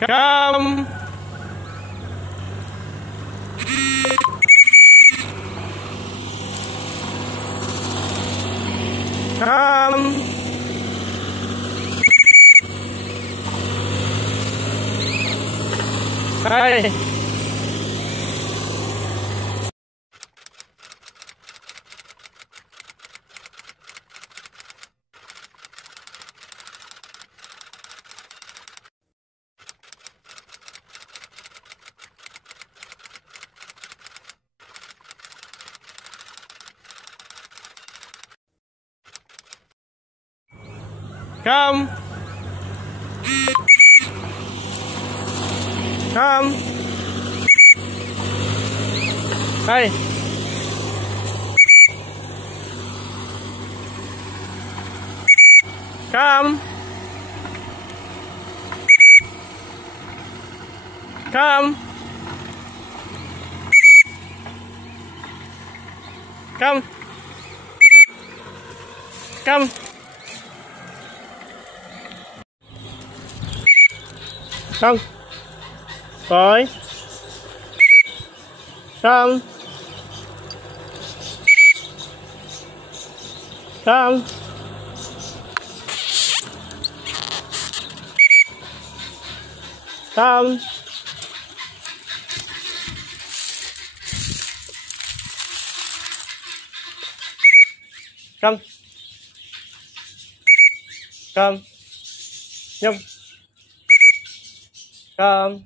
Come. Come. Hai. Come. Come. Hai. Come. Come. Come. Come. Không. Rồi. Không. Không. Không. Không. Không. Nhung. Come.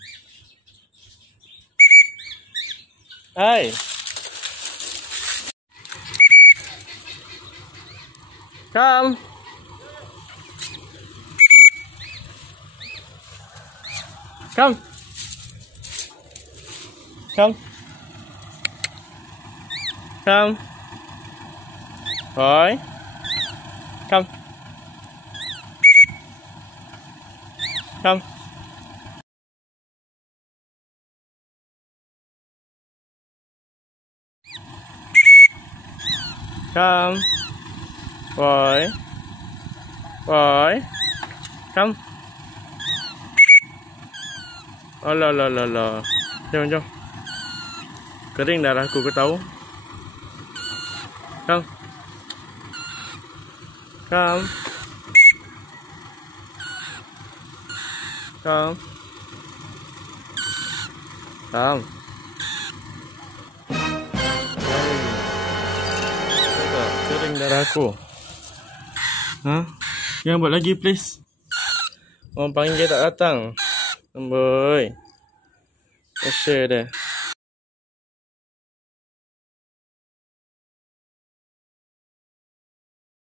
Hey. Come. Come. Come. Come. Rồi. Come. Come. Come. Rồi. Rồi. Come. Alah. Jom. Kering darahku kau tahu. Come. Come. Come. Come. Kering darahku. Hah? Jangan buat lagi please. Orang panggil tak datang. Amboi. Share dah.